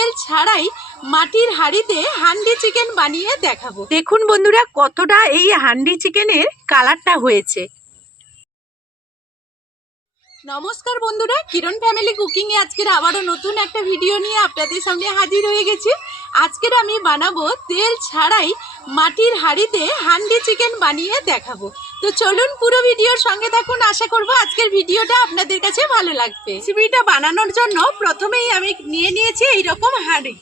তেল ছাড়াই মাটির হাঁড়িতে হান্ডি চিকেন বানিয়ে দেখাবো। দেখুন বন্ধুরা কতটা এই হান্ডি চিকেনের কালারটা হয়েছে। নমস্কার বন্ধুরা, কিরণ ফ্যামিলি কুকিং এ আজকের আবারও নতুন একটা ভিডিও নিয়ে আপনাদের সামনে হাজির হয়ে গেছি। আজকের আমি বানাবো তেল ছাড়াই মাটির হাঁড়িতে হান্ডি চিকেন বানিয়ে দেখাবো। তো চলুন পুরো ভিডিওর সঙ্গে থাকুন, আশা করব আজকের ভিডিওটা আপনাদের কাছে ভালো লাগবে। রেসিপিটা বানানোর জন্য প্রথমেই আমি নিয়ে নিয়েছি এইরকম হাঁড়ি।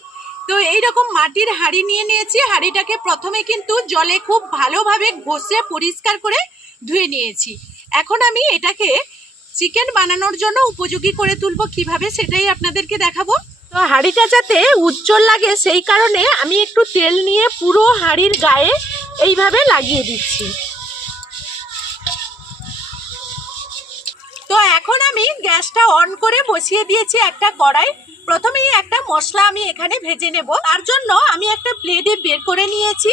তো এইরকম মাটির হাঁড়ি নিয়ে নিয়েছি। হাঁড়িটাকে প্রথমে কিন্তু জলে খুব ভালোভাবে ঘষে পরিষ্কার করে ধুয়ে নিয়েছি। এখন আমি এটাকে চিকেন বানানোর জন্য উপযোগী করে তুলবো কিভাবে, সেটাই আপনাদেরকে দেখাবো। তো হাঁড়িটা যাতে উজ্জ্বল লাগে সেই কারণে আমি একটু তেল নিয়ে পুরো হাঁড়ির গায়ে এইভাবে লাগিয়ে দিচ্ছি। তো এখন আমি গ্যাসটা অন করে বসিয়ে দিয়েছি একটা কড়াই। প্রথমেই একটা মশলা আমি এখানে ভেজে নেব। তার জন্য আমি একটা প্লেটে বের করে নিয়েছি।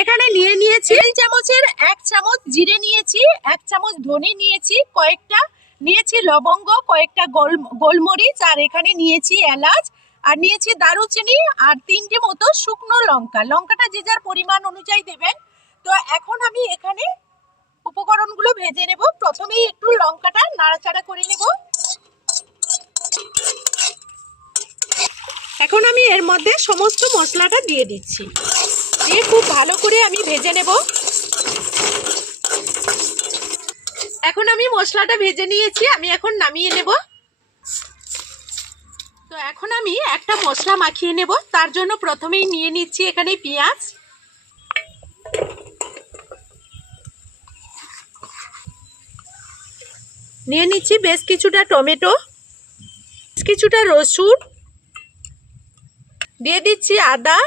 এখানে নিয়ে নিয়েছি এই চামচের 1 চামচ জিরে নিয়েছি, 1 চামচ ধনে নিয়েছি, কয়েকটা নিয়েছি লবঙ্গ, কয়েকটা গোলমরিচ, আর এখানে নিয়েছি এলাচ, আর নিয়েছি দারুচিনি, আর 3টে মতো শুকনো লঙ্কা। লঙ্কাটা যে যার পরিমাণ অনুযায়ী দেবেন। তো এখন আমি এখানে উপকরণগুলো ভেজে নেব। প্রথমেই একটু লঙ্কাটা নাড়াচাড়া করে নেব। এখন আমি এর মধ্যে সমস্ত মশলাটা দিয়ে দিচ্ছি, দিয়ে খুব ভালো করে আমি ভেজে নেব। এখন আমি মশলাটা ভেজে নিয়েছি, আমি এখন নামিয়ে নেব। তো এখন আমি একটা মশলা মাখিয়ে নেব। তার জন্য প্রথমেই নিয়ে নিচ্ছি এখানে পেঁয়াজ, নিয়ে নিচ্ছি বেশ কিছুটা টমেটো, কিছুটা রসুন, দিয়ে দিচ্ছি আদা,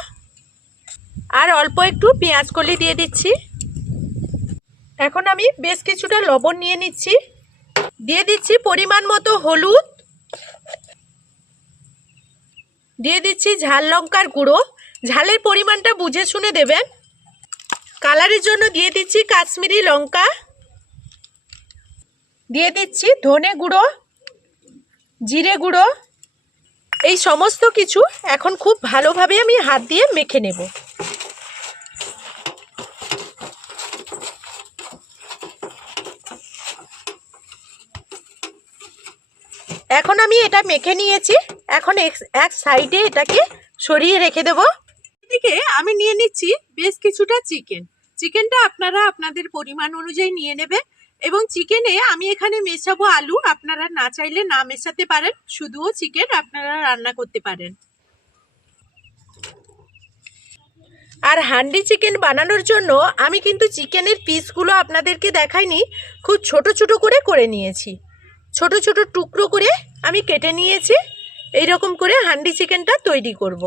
আর অল্প একটু পেঁয়াজ কলি দিয়ে দিচ্ছি। এখন আমি বেশ কিছুটা লবণ নিয়ে নিচ্ছি, দিয়ে দিচ্ছি পরিমাণ মতো হলুদ, দিয়ে দিচ্ছি ঝাল লঙ্কার গুঁড়ো। ঝালের পরিমাণটা বুঝে শুনে দেবেন। কালারের জন্য দিয়ে দিচ্ছি কাশ্মীরি লঙ্কা, দিয়ে দিচ্ছি ধনে গুঁড়ো, জিরে গুঁড়ো। এই সমস্ত কিছু এখন খুব ভালোভাবে আমি হাত দিয়ে মেখে নেব। এখন আমি এটা মেখে নিয়েছি। এখন এক সাইডে এটাকে সরিয়ে রেখে দেব। এদিকে আমি নিয়ে নিচ্ছি বেশ কিছুটা চিকেনটা আপনারা আপনাদের পরিমাণ অনুযায়ী নিয়ে নেবেন। এবং চিকেনে আমি এখানে মেশাবো আলু। আপনারা না চাইলে না মেশাতে পারেন, শুধুও চিকেন আপনারা রান্না করতে পারেন। আর হান্ডি চিকেন বানানোর জন্য আমি কিন্তু চিকেনের পিসগুলো আপনাদেরকে দেখাইনি, খুব ছোট ছোট করে নিয়েছি। ছোট ছোট টুকরো করে আমি কেটে নিয়েছি। এই রকম করে হান্ডি চিকেনটা তৈরি করব।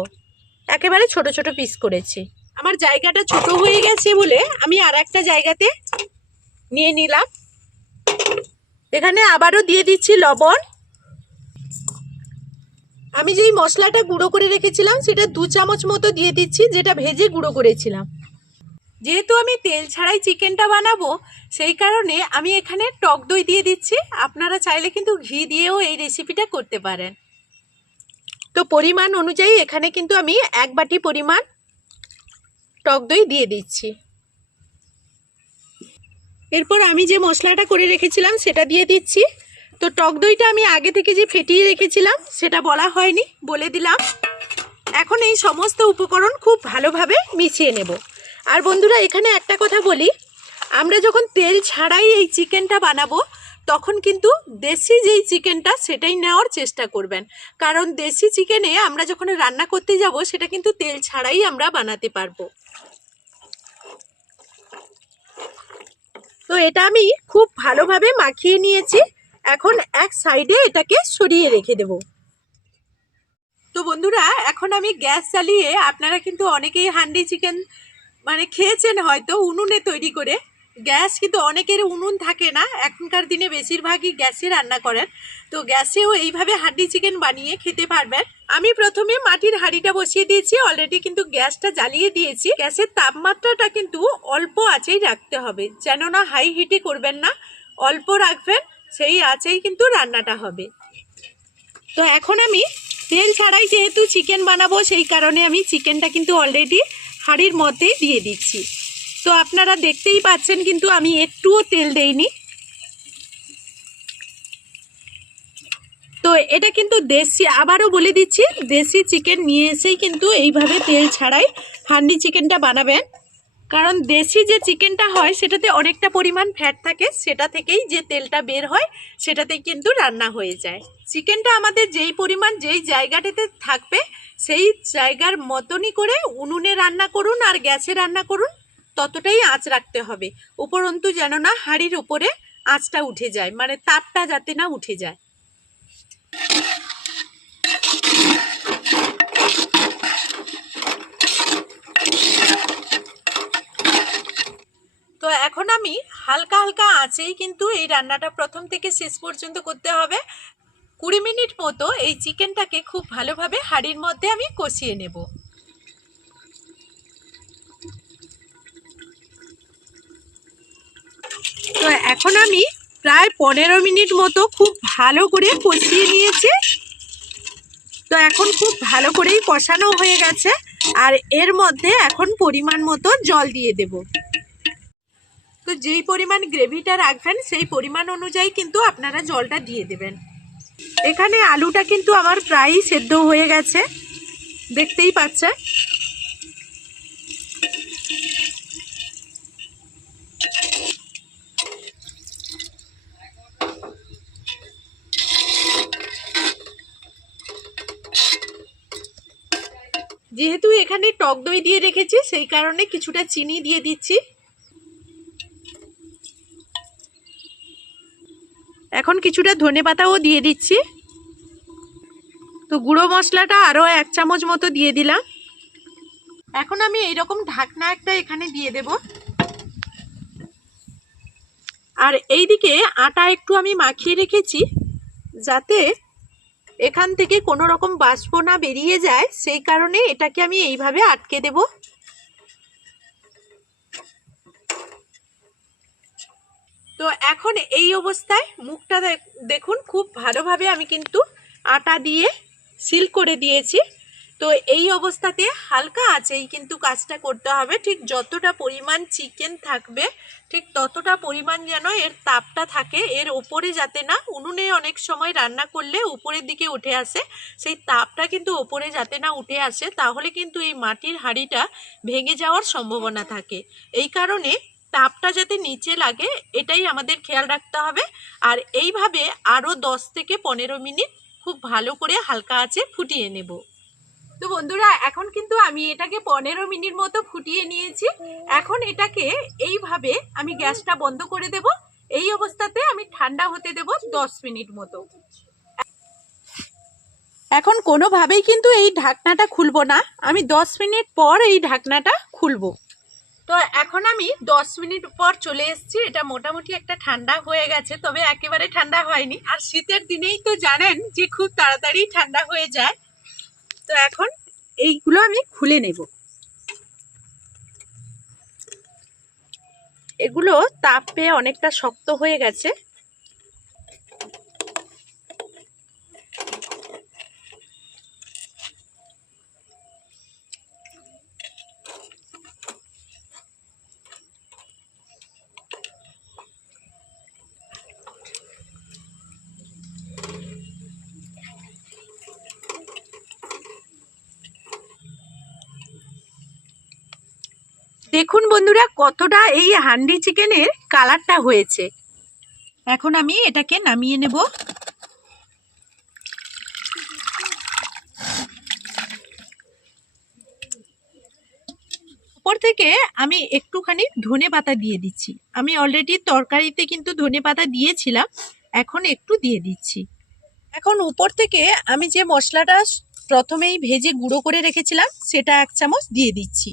একেবারে ছোট ছোট পিস করেছি। আমার জায়গাটা ছোট হয়ে গেছে বলে আমি আর একটা জায়গাতে নিয়ে নিলাম। এখানে আবারও দিয়ে দিচ্ছি লবণ। আমি যেই মশলাটা গুঁড়ো করে রেখেছিলাম সেটা 2 চামচ মতো দিয়ে দিচ্ছি, যেটা ভেজে গুঁড়ো করেছিলাম। যেহেতু আমি তেল ছাড়াই চিকেনটা বানাবো সেই কারণে আমি এখানে টক দই দিয়ে দিচ্ছি। আপনারা চাইলে কিন্তু ঘি দিয়েও এই রেসিপিটা করতে পারেন। তো পরিমাণ অনুযায়ী এখানে কিন্তু আমি 1 বাটি পরিমাণ টক দই দিয়ে দিচ্ছি। এরপর আমি যে মশলাটা করে রেখেছিলাম সেটা দিয়ে দিচ্ছি। তো টক দইটা আমি আগে থেকে যে ফেটিয়ে রেখেছিলাম সেটা বলা হয়নি, বলে দিলাম। এখন এই সমস্ত উপকরণ খুব ভালোভাবে মিশিয়ে নেব। আর বন্ধুরা এখানে একটা কথা বলি, আমরা যখন তেল ছাড়াই এই চিকেনটা বানাবো তখন কিন্তু দেশি যেই চিকেনটা সেটাই নেওয়ার চেষ্টা করবেন। কারণ দেশি চিকেনে আমরা যখন রান্না করতে যাব সেটা কিন্তু তেল ছাড়াই আমরা বানাতে পারবো। তো এটা আমি খুব ভালোভাবে মাখিয়ে নিয়েছি। এখন এক সাইডে এটাকে সরিয়ে রেখে দেব। তো বন্ধুরা এখন আমি গ্যাস চালিয়ে, আপনারা কিন্তু অনেকেই হান্ডি চিকেন মানে খেয়েছেন হয়তো উনুনে তৈরি করে। গ্যাস কিন্তু অনেকের উনুন থাকে না, এখনকার দিনে বেশিরভাগই গ্যাসে রান্না করেন। তো গ্যাসেও এইভাবে হান্ডি চিকেন বানিয়ে খেতে পারবেন। আমি প্রথমে মাটির হাঁড়িটা বসিয়ে দিয়েছি, অলরেডি কিন্তু গ্যাসটা জ্বালিয়ে দিয়েছি। গ্যাসের তাপমাত্রাটা কিন্তু অল্প আঁচেই রাখতে হবে, যেন না হাই হিটে করবেন না, অল্প রাখবেন, সেই আঁচেই কিন্তু রান্নাটা হবে। তো এখন আমি তেল ছাড়াই যেহেতু চিকেন বানাবো সেই কারণে আমি চিকেনটা কিন্তু অলরেডি হাঁড়ির মধ্যেই দিয়ে দিচ্ছি। তো আপনারা দেখতেই পাচ্ছেন কিন্তু আমি একটুও তেল দেইনি। তো এটা কিন্তু দেশি, আবারও বলে দিচ্ছি, দেশি চিকেন নিয়ে এসেই কিন্তু এইভাবে তেল ছাড়াই হান্ডি চিকেনটা বানাবেন। কারণ দেশি যে চিকেনটা হয় সেটাতে অনেকটা পরিমাণ ফ্যাট থাকে, সেটা থেকেই যে তেলটা বের হয় সেটাতেই কিন্তু রান্না হয়ে যায়। চিকেনটা আমাদের যেই পরিমাণ যেই জায়গাটাতে থাকবে সেই জায়গার মতনই করে উনুনে রান্না করুন আর গ্যাসে রান্না করুন, ততটাই আঁচ রাখতে হবে। উপরন্তু যেন না হাঁড়ির উপরে আঁচটা উঠে যায়, মানে তাপটা যাতে না উঠে যায়। তো এখন আমি হালকা হালকা আঁচেই কিন্তু এই রান্নাটা প্রথম থেকে শেষ পর্যন্ত করতে হবে। 20 মিনিট মতো এই চিকেনটাকে খুব ভালোভাবে হাঁড়ির মধ্যে আমি কষিয়ে নেব। তো এখন আমি প্রায় 15 মিনিট মতো খুব ভালো করে কষিয়ে নিয়েছি। তো এখন খুব ভালো করেই কষানো হয়ে গেছে, আর এর মধ্যে এখন পরিমাণ মতো জল দিয়ে দেব। তো যেই পরিমাণ গ্রেভিটা রাখবেন সেই পরিমাণ অনুযায়ী কিন্তু আপনারা জলটা দিয়ে দেবেন। এখানে আলুটা কিন্তু আমার প্রায়ই সেদ্ধ হয়ে গেছে, দেখতেই পাচ্ছেন। যেহেতু এখানে টক দই দিয়ে রেখেছি সেই কারণে কিছুটা চিনি দিয়ে দিচ্ছি। এখন কিছুটা ধনেপাতাও দিয়ে দিচ্ছি। তো গুঁড়ো মশলাটা আরও 1 চামচ মতো দিয়ে দিলাম। এখন আমি এইরকম ঢাকনা একটা এখানে দিয়ে দেব। আর এইদিকে আটা একটু আমি মাখিয়ে রেখেছি যাতে এখান থেকে কোনো রকম বাষ্প না বেরিয়ে যায়, সেই কারণে এটাকে আমি এইভাবে আটকে দেব। তো এখন এই অবস্থায় মুখটা দেখুন, খুব ভালোভাবে আমি কিন্তু আটা দিয়ে সিল করে দিয়েছি। তো এই অবস্থাতে হালকা আঁচেই কিন্তু কাজটা করতে হবে। ঠিক যতটা পরিমাণ চিকেন থাকবে ঠিক ততটা পরিমাণ যেন এর তাপটা থাকে, এর ওপরে যাতে না, উনুনে অনেক সময় রান্না করলে উপরের দিকে উঠে আসে, সেই তাপটা কিন্তু ওপরে যাতে না উঠে আসে, তাহলে কিন্তু এই মাটির হাঁড়িটা ভেঙে যাওয়ার সম্ভাবনা থাকে। এই কারণে তাপটা যাতে নিচে লাগে এটাই আমাদের খেয়াল রাখতে হবে। আর এইভাবে আরও 10 থেকে 15 মিনিট খুব ভালো করে হালকা আঁচে ফুটিয়ে নেব। তো বন্ধুরা এখন কিন্তু আমি এটাকে 15 মিনিট মতো ফুটিয়ে নিয়েছি। এখন এটাকে এইভাবে আমি গ্যাসটা বন্ধ করে দেব। এই অবস্থাতে আমি ঠান্ডা হতে দেব 10 মিনিট মতো। এখন কোনোভাবেই কিন্তু এই ঢাকনাটা খুলবো না, আমি 10 মিনিট পর এই ঢাকনাটা খুলবো। তো এখন আমি 10 মিনিট পর চলে এসেছি। এটা মোটামুটি একটা ঠান্ডা হয়ে গেছে, তবে একেবারে ঠান্ডা হয়নি। আর শীতের দিনেই তো জানেন যে খুব তাড়াতাড়ি ঠান্ডা হয়ে যায়। তো এখন এইগুলো আমি খুলে নেব। এগুলো তাপ পেয়ে অনেকটা শক্ত হয়ে গেছে। দেখুন বন্ধুরা কতটা এই হান্ডি চিকেনের কালারটা হয়েছে। এখন আমি এটাকে নামিয়ে নেব। উপর থেকে আমি একটুখানি ধনেপাতা দিয়ে দিচ্ছি। আমি অলরেডি তরকারিতে কিন্তু ধনেপাতা দিয়েছিলাম, এখন একটু দিয়ে দিচ্ছি। এখন উপর থেকে আমি যে মশলাটা প্রথমেই ভেজে গুঁড়ো করে রেখেছিলাম সেটা 1 চামচ দিয়ে দিচ্ছি।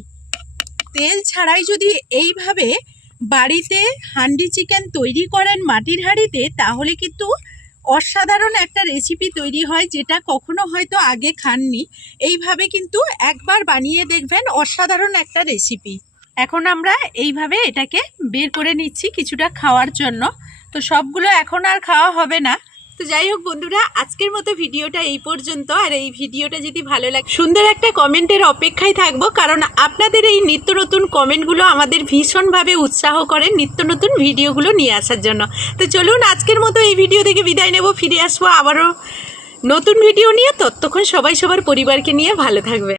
তেল ছাড়াই যদি এইভাবে বাড়িতে হান্ডি চিকেন তৈরি করেন মাটির হাঁড়িতে, তাহলে কিন্তু অসাধারণ একটা রেসিপি তৈরি হয়, যেটা কখনো হয়তো আগে খাননি। এইভাবে কিন্তু একবার বানিয়ে দেখবেন, অসাধারণ একটা রেসিপি। এখন আমরা এইভাবে এটাকে বের করে নিচ্ছি কিছুটা খাওয়ার জন্য। তো সবগুলো এখন আর খাওয়া হবে না, তো যাই হোক বন্ধুরা, আজকের মতো ভিডিওটা এই পর্যন্ত। আর এই ভিডিওটা যদি ভালো লাগে সুন্দর একটা কমেন্টের অপেক্ষায় থাকবো, কারণ আপনাদের এই নিত্য নতুন কমেন্টগুলো আমাদের ভীষণভাবে উৎসাহ করে নিত্য নতুন ভিডিওগুলো নিয়ে আসার জন্য। তো চলুন আজকের মতো এই ভিডিও থেকে বিদায় নেব, ফিরে আসবো আবারও নতুন ভিডিও নিয়ে। ততক্ষণ সবাই সবার পরিবারকে নিয়ে ভালো থাকবে।